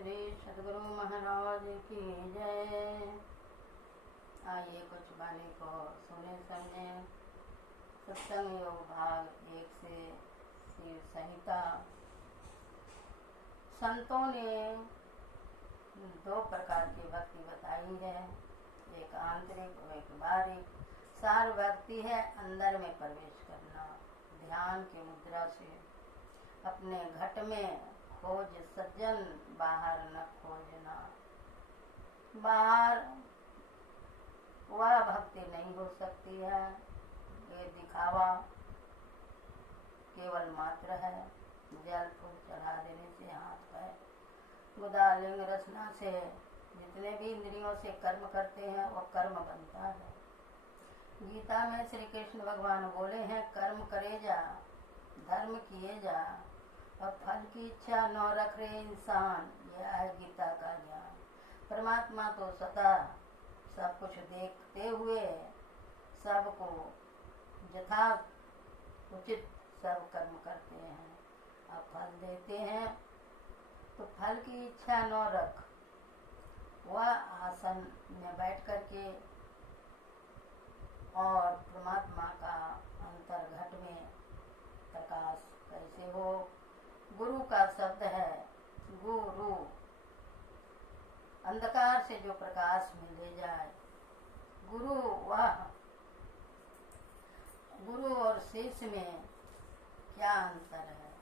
श्री सद्गुरु महाराज की जय। आइए कुछ वाणी को सुने समझे। सत्संग योग भाग 1 से शिव संहिता। संतों ने 2 प्रकार की भक्ति बताई है, एक आंतरिक और एक बाहरिक। सार भक्ति है अंदर में प्रवेश करना, ध्यान की मुद्रा से अपने घट में खोज सज्जन, बाहर न खोजना। बाहर वह भक्ति नहीं हो सकती है, ये दिखावा केवल मात्र है। जल फूल चढ़ा देने से, हाथ पैर गुदा लिंग रचना से जितने भी इंद्रियों से कर्म करते हैं वो कर्म बनता है। गीता में श्री कृष्ण भगवान बोले हैं, कर्म करे जा, धर्म किए जा और फल की इच्छा न रख रहे इंसान। यह है गीता का ज्ञान। परमात्मा तो सदा सब कुछ देखते हुए सबको यथा उचित सब कर्म करते हैं, अब फल देते हैं। तो फल की इच्छा न रख, वह आसन में बैठ करके और परमात्मा का अंतर्घट में प्रकाश कैसे हो। गुरु का शब्द है गुरु, अंधकार से जो प्रकाश में ले जाए। गुरु वह, गुरु और शिष्य में क्या अंतर है?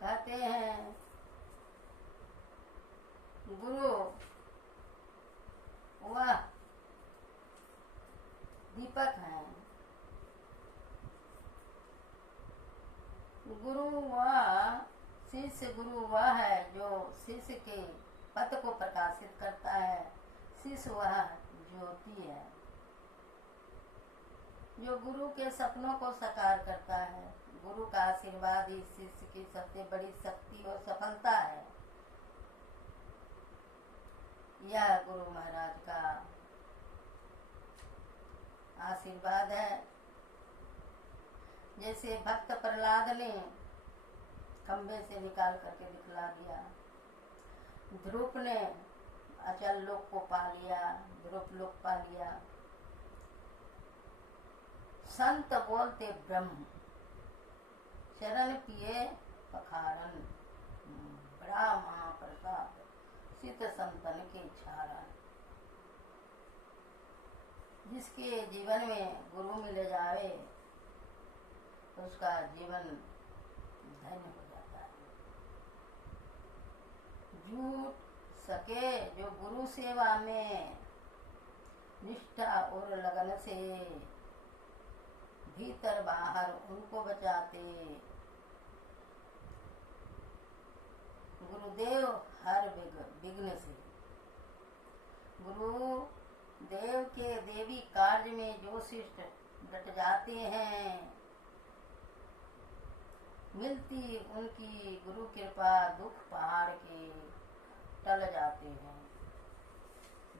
कहते हैं गुरु वह दीपक है, गुरु वह शिष्य, गुरु वह है जो शिष्य के पथ को प्रकाशित करता है। शिष्य वह ज्योति है जो गुरु के सपनों को साकार करता है। गुरु का आशीर्वाद ही शिष्य की सबसे बड़ी शक्ति और सफलता है। यह गुरु महाराज का आशीर्वाद है। जैसे भक्त प्रहलाद ने खंबे से निकाल करके दिखला दिया, ध्रुव ने अचल लोक को पा लिया, ध्रुव लोक पा लिया। संत बोलते ब्रह्म, शरण पिए पखारन, बड़ा महाप्रसाद सित संतन के छारन। जिसके जीवन में गुरु मिल जावे उसका जीवन धन्य हो जाता है। झूठ सके जो गुरु सेवा में निष्ठा और लगन से भीतर बाहर उनको बचाते। गुरुदेव हर विघ्न से, गुरु देव के देवी कार्य में जो शिष्ट डट जाते हैं, मिलती उनकी गुरु कृपा, दुख पहाड़ के टल जाते हैं,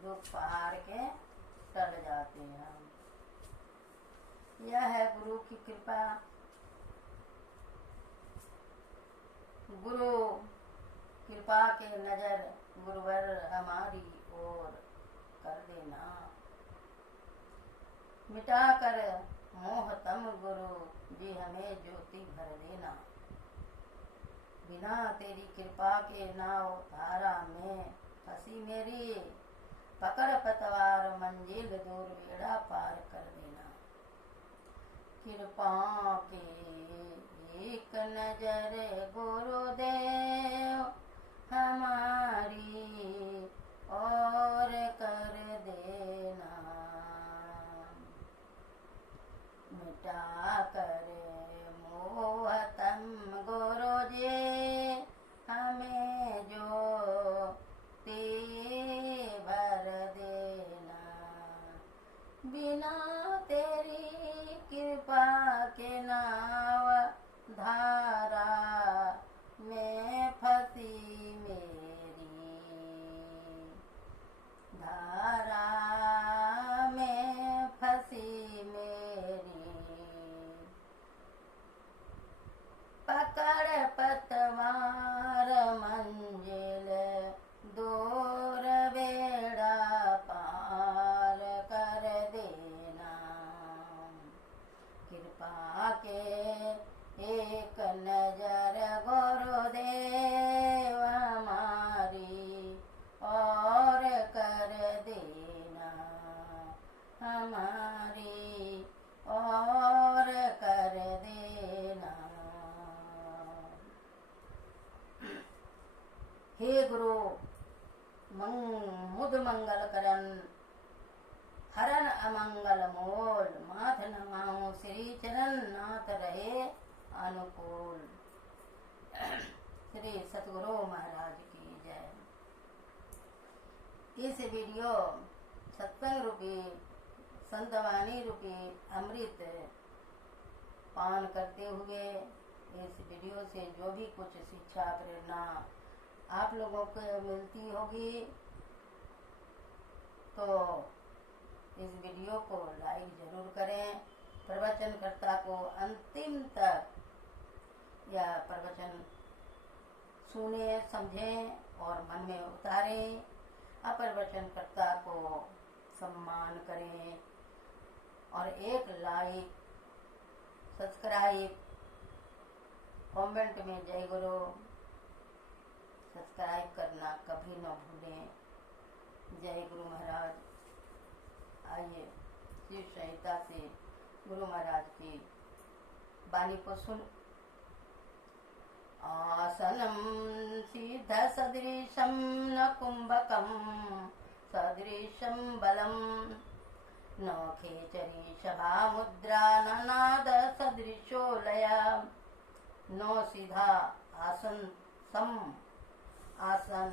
दुख पहाड़ के टल जाते हैं। यह है गुरु की कृपा। गुरु कृपा के नजर गुरुवर हमारी ओर कर देना, मिटा कर मोह तम गुरु जी हमें ज्योति भर देना। बिना तेरी कृपा के नाव धारा में फंसी मेरी, पकड़ पतवार मंजिल दूर बेड़ा पार कर देना। कृपा के एक नजर गुरुदेव हमारी और कर देना, मिटा कर मोह तम गुरु जी हमें ज्योति भर देना। बिना तेरी कृपा के नाव धारा में फंसी मेरी, धारा में फंसी मेरी। पकड़ पतवार बोल माथ नवाऊं श्री चरण नाथ रहे अनुकूल। श्री सतगुरु महाराज की जय। इस वीडियो सत्संग रूपी संतवाणी रूपी अमृत पान करते हुए इस वीडियो से जो भी कुछ शिक्षा प्रेरणा आप लोगों को मिलती होगी तो इस वीडियो को लाइक जरूर करें। प्रवचनकर्ता को अंतिम तक यह प्रवचन सुने समझें और मन में उतारें। प्रवचनकर्ता को सम्मान करें और एक लाइक सब्सक्राइब कमेंट में जय गुरु सब्सक्राइब करना कभी न भूलें। जय गुरु महाराज। आइए शिव संहिता से गुरु महाराज की वाणी को सुन। आसनम सिद्ध सदृशम न कुंभकम सदृशम बलम न खेचरी सभा मुद्रा न नाद सदृशो लया न सीधा आसन सम आसन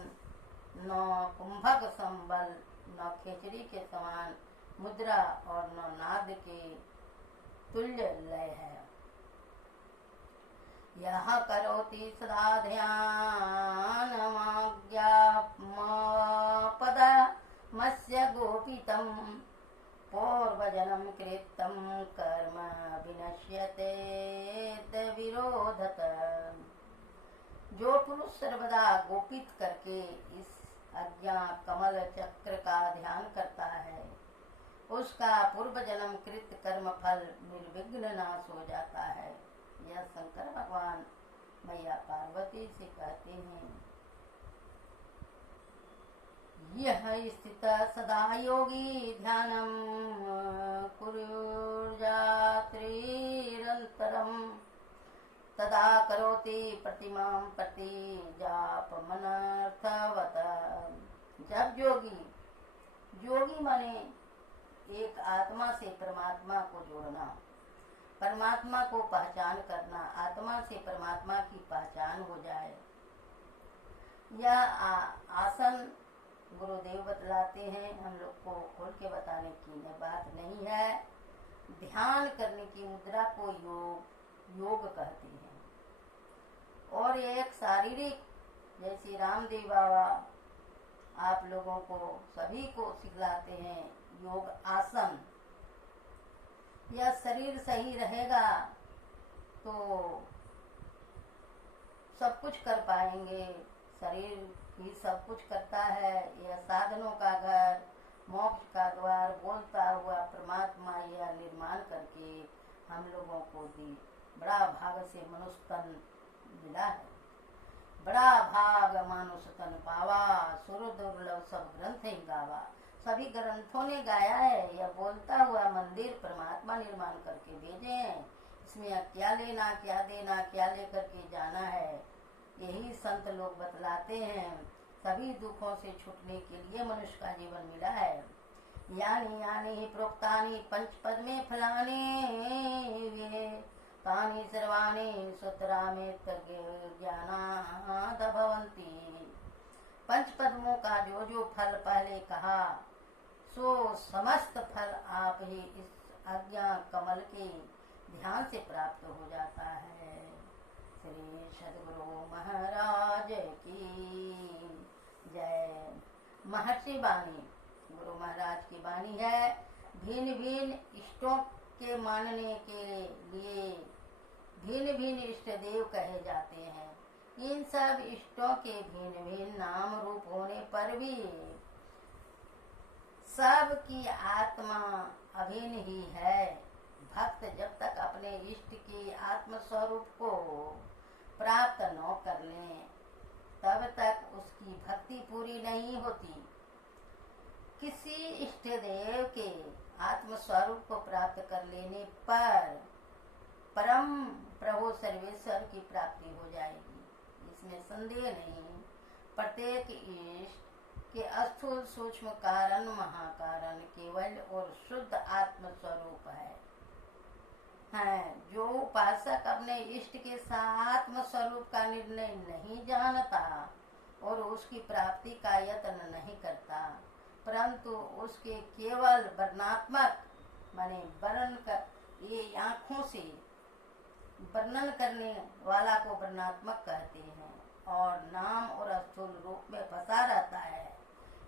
न कुंभक संबल न खेचरी के समान मुद्रा और न नाद के तुल्य लय है। यह करोति सदा ध्यान पद मस्य गोपितम पूर्वजन्म कृतं कर्म विनश्यते विरोधत। जो पुरुष सर्वदा गोपित करके इस अज्ञा कमल चक्र का ध्यान करता है उसका पूर्व जन्म कृत कर्म फल निर्विघ्न नाश हो जाता है। यह शंकर भगवान मैया पार्वती से कहते हैं। यह स्थित सदा योगी ध्यानम कुर्यात्रिरंतरम तदा करोति प्रतिमां प्रति जाप मनर्थवत। जब योगी माने एक आत्मा से परमात्मा को जोड़ना, परमात्मा को पहचान करना, आत्मा से परमात्मा की पहचान हो जाए। यह आसन गुरुदेव बतलाते हैं, हम लोग को खोल के बताने की बात नहीं है। ध्यान करने की मुद्रा को योग कहते हैं। और एक शारीरिक जैसे रामदेव बाबा आप लोगों को सभी को सिखलाते हैं योग आसन। यह शरीर सही रहेगा तो सब कुछ कर पाएंगे। शरीर ही सब कुछ करता है। यह साधनों का घर, मोक्ष का द्वार बोलता हुआ परमात्मा यह निर्माण करके हम लोगों को दी। बड़ा भाग से मनुष्य तन मिला है। बड़ा भाग मानुष तन पावा, सुर दुर्लभ सब ग्रंथ ही गावा। सभी ग्रंथों ने गाया है। यह बोलता हुआ मंदिर परमात्मा निर्माण करके भेजे हैं। इसमें क्या लेना क्या देना क्या लेकर के जाना है यही संत लोग बतलाते हैं। सभी दुखों से छूटने के लिए मनुष्य का जीवन मिला है। यानी यानी प्रोक्तानि पंचपद में फलाने वे तानि सर्वाणि सूत्रामेत ज्ञानाद भवन्ति। पंचपद्मों का जो फल पहले कहा सो समस्त फल आप ही इस आज्ञा कमल के ध्यान से प्राप्त हो जाता है। श्री सद्गुरु महाराज की जय। महर्षि वाणी गुरु महाराज की वाणी है। भिन्न भिन्न इष्टों के मानने के लिए भिन्न भिन्न इष्ट देव कहे जाते हैं। इन सब इष्टों के भिन्न भिन्न नाम रूप होने पर भी सब की आत्मा अभिन्न ही है। भक्त जब तक अपने इष्ट की आत्म स्वरूप को प्राप्त न कर ले तब तक उसकी भक्ति पूरी नहीं होती। किसी इष्ट देव के आत्म स्वरूप को प्राप्त कर लेने पर परम प्रभु सर्वेश्वर की प्राप्ति हो जाएगी, इसमें संदेह नहीं। प्रत्येक इष्ट कि स्थूल सूक्ष्म कारण महाकारण केवल और शुद्ध आत्म स्वरूप है। जो उपासक अपने इष्ट के सात्म स्वरूप का निर्णय नहीं जानता और उसकी प्राप्ति का यत्न नहीं करता, परंतु उसके केवल वर्णात्मक माने वर्णन कर ये आँखों से वर्णन करने वाला को वर्णात्मक कहते हैं और नाम और स्थूल रूप में फंसा रहता है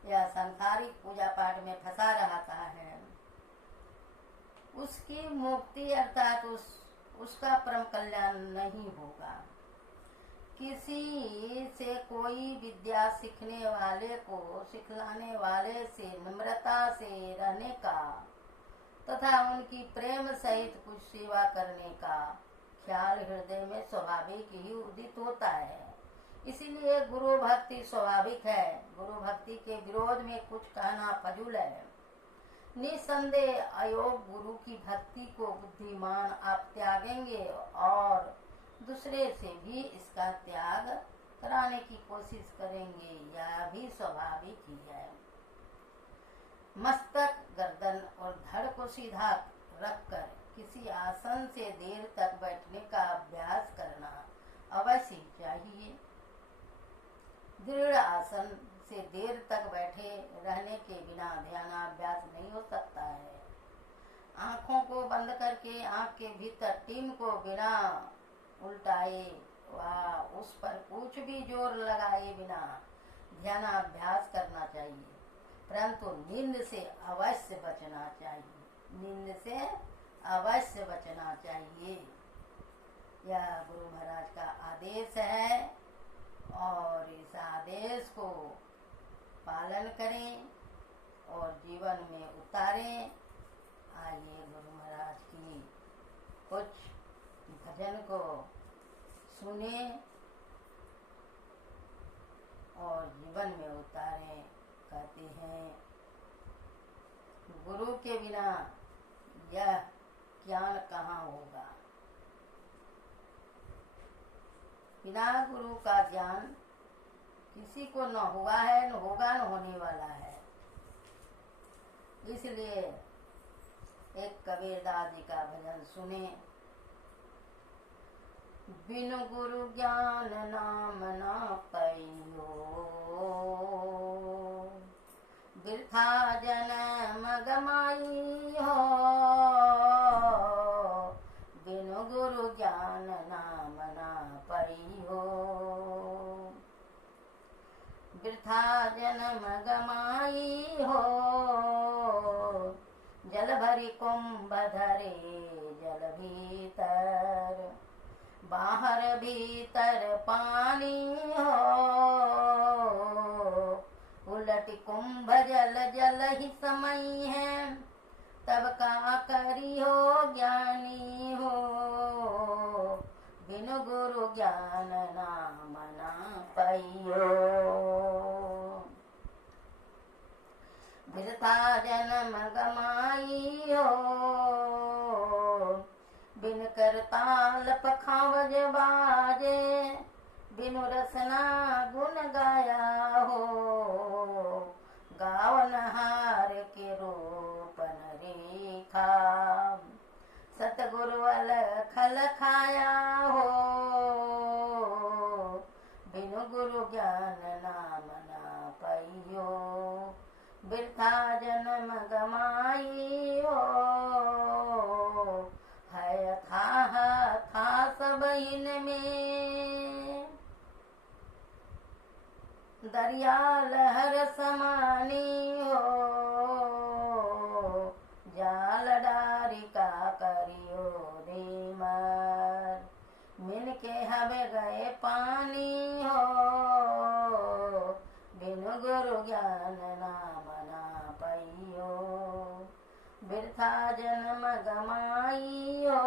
या सांसारिक पूजा पाठ में फंसा रहता है, उसकी मुक्ति अर्थात उसका परम कल्याण नहीं होगा। किसी से कोई विद्या सीखने वाले को सिखलाने वाले से नम्रता से रहने का तथा उनकी प्रेम सहित कुछ सेवा करने का ख्याल हृदय में स्वाभाविक ही उदित होता है। इसीलिए गुरु भक्ति स्वाभाविक है। गुरु भक्ति के विरोध में कुछ कहना फजूल है। निसंदेह अयोग गुरु की भक्ति को बुद्धिमान आप त्यागेंगे और दूसरे से भी इसका त्याग कराने की कोशिश करेंगे, यह भी स्वाभाविक ही है। मस्तक, गर्दन और धड़ को सीधा रखकर किसी आसन से देर तक बैठने का अभ्यास करना अवश्य चाहिए। दृढ़ आसन से देर तक बैठे रहने के बिना ध्यानाभ्यास नहीं हो सकता है। आँखों को बंद करके आँख के भीतर टीम को बिना उल्टाए व उस पर कुछ भी जोर लगाए बिना ध्यानाभ्यास करना चाहिए, परंतु नींद से अवश्य बचना चाहिए। नींद से अवश्य बचना चाहिए। यह गुरु महाराज का आदेश है और इस आदेश को पालन करें और जीवन में उतारें। आइए गुरु महाराज की कुछ भजन को सुने और जीवन में उतारें। कहते हैं, गुरु के बिना यह ज्ञान कहाँ होगा। बिना गुरु का ज्ञान किसी को न हुआ है, न होगा, न होने वाला है। इसलिए एक कबीरदास जी का भजन सुने। बिनु गुरु ज्ञान नाम ना पैयो, बिरथा जन्म गमाई हो। बिनु गुरु ज्ञान नाम ना पैयो, बिरथा जन्म गमाई हो। जल भरी कुंभ धरे जल भीतर, बाहर भीतर पानी हो। उलट कुंभ जल जल ही समय है, तब का करी हो ज्ञानी हो। बिनु गुरु ज्ञान नाम ना पाइयो, बिरथा जन्म गमाई हो। बिन करताल पखावज बाजे, बिनु रसना गुण गाया हो। गावनहार के रूपन रेखा, सतगुरु अलखल खाया हो। बिनु गुरु ज्ञान नाम ना पाइयो, बिरथा जन्म गमाई हो। है था सब इनमें, दरिया लहर समानी हो। जाल डारी का करियो धीमर, मिल के हवे गए पानी हो। बिनु गुरु ज्ञान नाम ना पाइयो, बिरथा जन्म गमाई हो।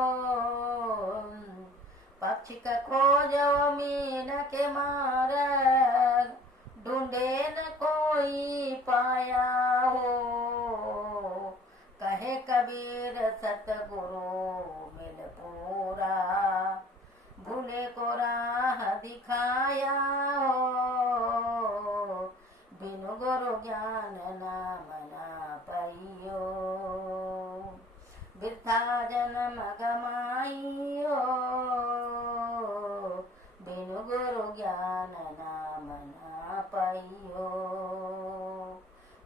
पक्षी का खोजो मीन के मारग, ढूंढे न कोई पाया हो। कहे कबीर सतगुरु मिल पूरा, भूले को राह दिखाया हो। बिनु गुरु जन्म गमाइयो, बिनु गुरु ज्ञान नाम ना पाइयो।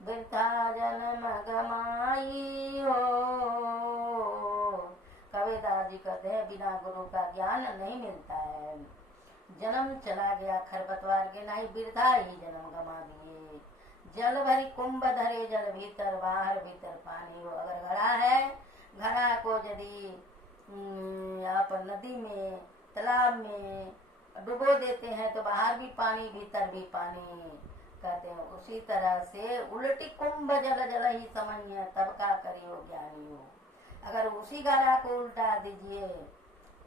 वृथा जन्म गमाइयो, कबीरदास जी कहते हैं बिना गुरु का ज्ञान नहीं मिलता है। जन्म चला गया खरपतवार के नाई, वृथा ही जन्म गमा दिए। जल भरी कुंभ धरे जल भीतर, बाहर भीतर पानी हो। अगर घड़ा है, घड़ा को यदि आप नदी में तालाब में डुबो देते हैं तो बाहर भी पानी भीतर भी पानी, कहते हैं उसी तरह से उल्टी कुंभ जल जल ही समझिए, तब का करियो ज्ञानी हो। अगर उसी घड़ा को उल्टा दीजिए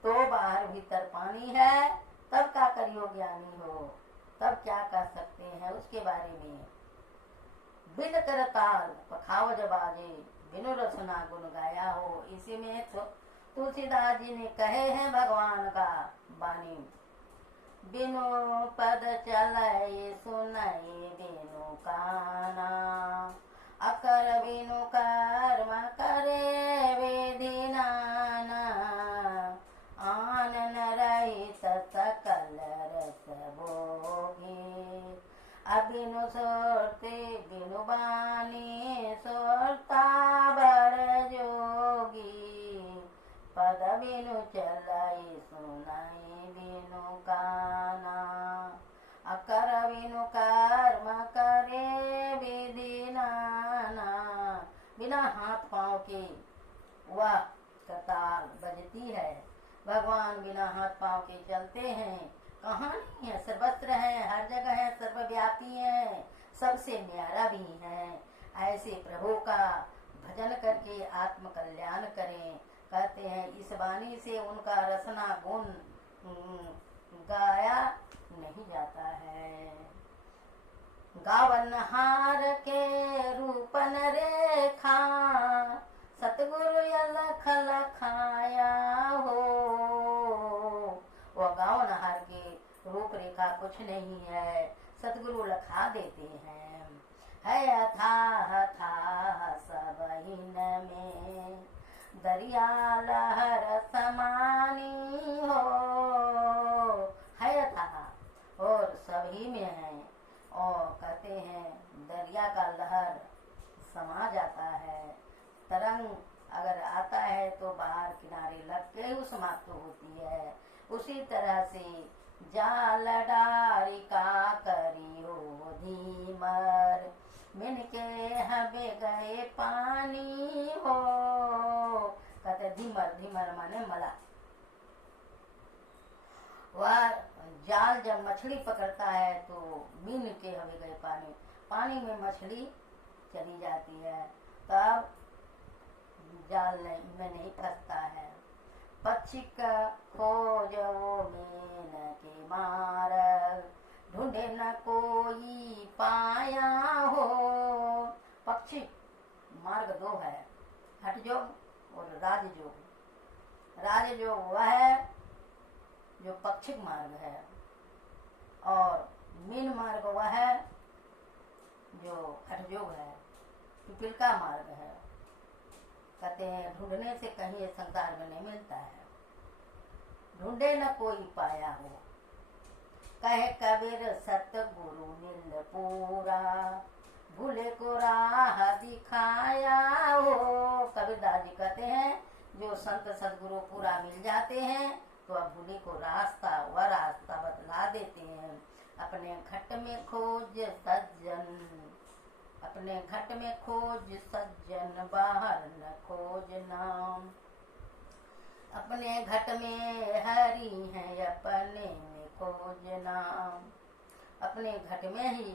तो बाहर भीतर पानी है, तब का करियो ज्ञानी हो। तब क्या कर सकते हैं उसके बारे में। बिन कर ताल पखावज बाजे, बिनु रसना गुण गाया हो। इसी में तुलसीदास जी ने कहे हैं भगवान का वाणी। बिनु पद चलाए सुनाए बिनु काना, अकर बिनु कर्म करे विधि नाना। आनन रहित सकल रस भोगी, अबिनु सोरते बिनु बानी सोरता बड़ जोगी। पद बिनु चलाई सुनाई बिनु काना, अकर बिनु कर्म करे विधि नाना। बिना हाथ पांव के वह कताल बजती है। भगवान बिना हाथ पांव के चलते हैं, कहाँ नहीं है, सर्वत्र है, हर जगह है, सर्वव्यापी है, सबसे न्यारा भी है। ऐसे प्रभु का भजन करके आत्म कल्याण करें। कहते हैं इस वाणी से उनका रसना गुण गाया नहीं जाता है। गावन हार के रूपन रेखा, सतगुरु अलख लखाया हो। वो गावन हार के रूप रेखा कुछ नहीं है, सतगुरु लखा देते हैं। है अथाह अथाह सब इन में, दरिया लहर समानी हो। है अथाह और सभी में है, और कहते हैं दरिया का लहर समा जाता है। तरंग अगर आता है तो बाहर किनारे लग के ही समाप्त होती है। उसी तरह से जाल डारी का करियो धीमर, मिनके हबे गए पानी हो। कहते धीमर, धीमर माने मला। वह जाल जब मछली पकड़ता है तो मीन के हवे गए पानी, पानी में मछली चली जाती है, तब जाल में नहीं फंसता है। पक्षी का खोज वो मीन के मार, ढूंढे न कोई पाया हो। पक्षी मार्ग दो है, हठ योग और राजयोग। राजयोग वह है जो पक्षिक मार्ग है, और मीन मार्ग वह है जो हठयोग है, पिपील का मार्ग है। कहते हैं ढूंढने से कहीं ये संसार में नहीं मिलता है, ढूंढे न कोई पाया हो। कहे कबीर सतगुरु मिल पूरा, भूले को राह दिखाया हो। कबीरदास जी कहते हैं जो संत सदगुरु पूरा मिल जाते हैं तो अब भूले को वह रास्ता बतला देते हैं। अपने घट में खोज सज्जन, अपने घट में खोज सज्जन, बाहर न खोज नाम। अपने घट में हरि है, अपने में खोज नाम। अपने घट में ही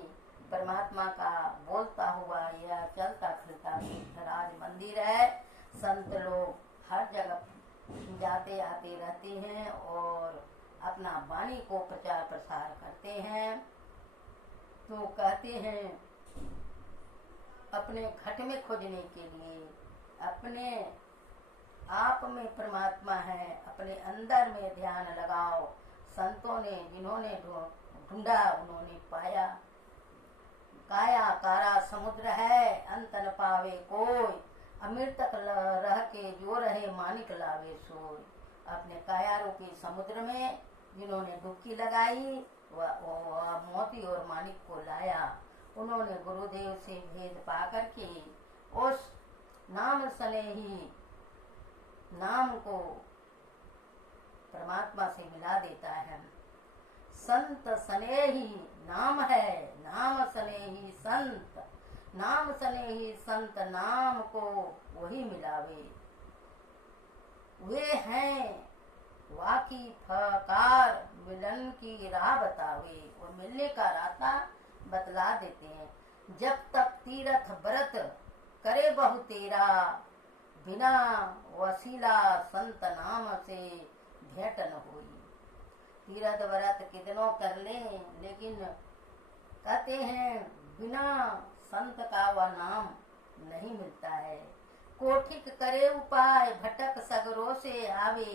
परमात्मा का बोलता हुआ या चलता फिरता सिद्धराज मंदिर है। संत लोग हर जगह जाते आते रहते हैं और अपना वाणी को प्रचार प्रसार करते हैं। तो कहते हैं अपने घट में खोजने के लिए अपने आप में परमात्मा है, अपने अंदर में ध्यान लगाओ। संतों ने जिन्होंने ढूंढा उन्होंने पाया। काया कारा समुद्र है, अंत न पावे कोई। अमृत तक रह के जो रहे मानिक लावे सोई। अपने काया रूपी समुद्र में जिन्होंने डुबकी लगाई वह मोती और मानिक को लाया। उन्होंने गुरुदेव से भेद पा करके उस नाम स्नेही नाम को परमात्मा से मिला देता है। संत स्नेही नाम है, नाम स्नेही संत, नाम स्नेही संत नाम को वही मिलावे। वे हैं वाकी फकार मिलन की राह बतावे, और मिलने का रास्ता बतला देते हैं। जब तक तीरथ व्रत करे बहु तेरा, बिना वसीला संत नाम से भेंट न होई। तीरथ व्रत कितनों कर लें, लेकिन कहते हैं बिना संत का वह नाम नहीं मिलता है। कोठिक करे उपाय भटक सगरों से आवे,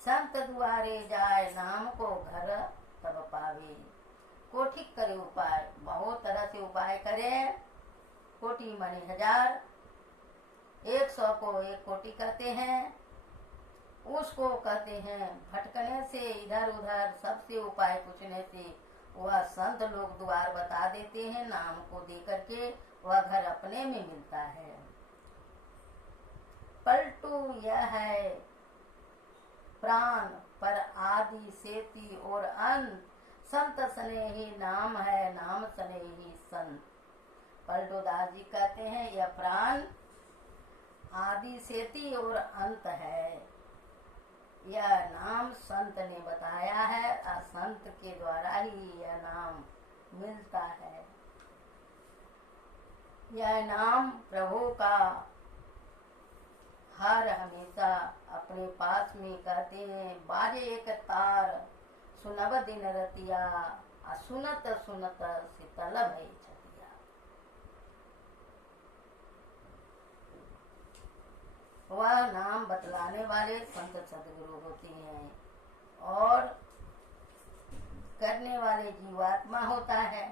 संत दुआरे जाए नाम को घर तब पावे। कोठिक करे उपाय, बहुत तरह से उपाय करे। कोटि माने 1000, 100 को 1 कोटि कहते हैं। उसको कहते हैं भटकने से, इधर उधर सबसे उपाय पूछने से वह संत लोग द्वार बता देते हैं। नाम को दे करके वह घर अपने में मिलता है। पलटू यह है प्राण पर आदि सेती और अंत, संत स्नेही नाम है, नाम स्नेही संत। पलटू दास जी कहते हैं यह प्राण आदि सेती और अंत है। यह नाम संत ने बताया है और संत के द्वारा ही यह नाम मिलता है। यह नाम प्रभु का हर हमेशा अपने पास में कहते हैं। बाजे एक तार सुनब दिन रतिया, सुनत सुनत शीतल भई छतिया। वह नाम बतलाने वाले संत सदगुरु होते हैं और करने वाले जीवात्मा होता है।